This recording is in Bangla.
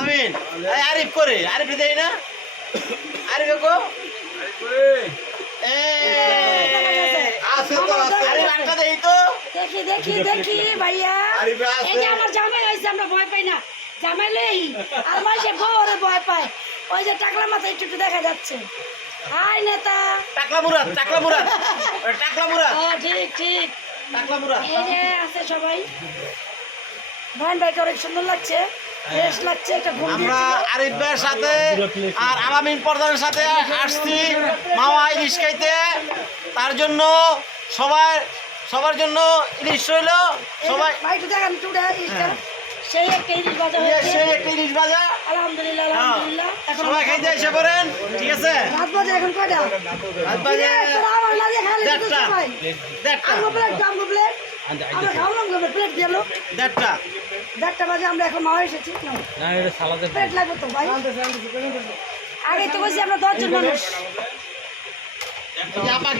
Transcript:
আমিন আরিফ করে আরিফ দেই না আরিফ গো আছে তো আছে আরিফ আটটা দেই তো দেখি দেখি দেখি ভাইয়া এই যে আমার জামাই হইছে আমরা ভয় পাই না জামাই লই আর মাসে বউরে ভয় পায় ওই যে টাকলা মাথা একটু একটু দেখা যাচ্ছে হাই নেতা টাকলা মুরাদ টাকলা মুরাদ ঠিক ঠিক টাকলা মুরাদ এই যে আছে সবাই ভাই ভাইকে অনেক সুন্দর লাগছে ফ্রেশ লাগছে একটা ঘুম আমরা আরিফ ভাইয়ের সাথে আর আলামিন প্রধানের সাথে আসছি মাওয়া ইলিশ খাইতে তার জন্য সবার জন্য ইলিশ রইল সবাই ভাই একটু দেখান একটু সেই একটা ইলিশ ভাজা হয়েছে সেই একটা ইলিশ ভাজা আলহামদুলিল্লাহ আলহামদুলিল্লাহ এখন সবাই খাইতে এসে পড়েন ঠিক আছে রাত বাজে এখন কয়টা রাত বাজে তোরা আমার লাগে খালি তো 1:30 সবাই 1:30 আমগো প্লেট আমরা খাওয়ালাম গো প্লেট দিলো 1:30 1:30 বাজে আমরা এখন মাওয়া এসেছি না এটা সালাদের প্লেট লাগবে তো ভাই আগে তো কইছি আমরা 10 জন মানুষ এই যে আপা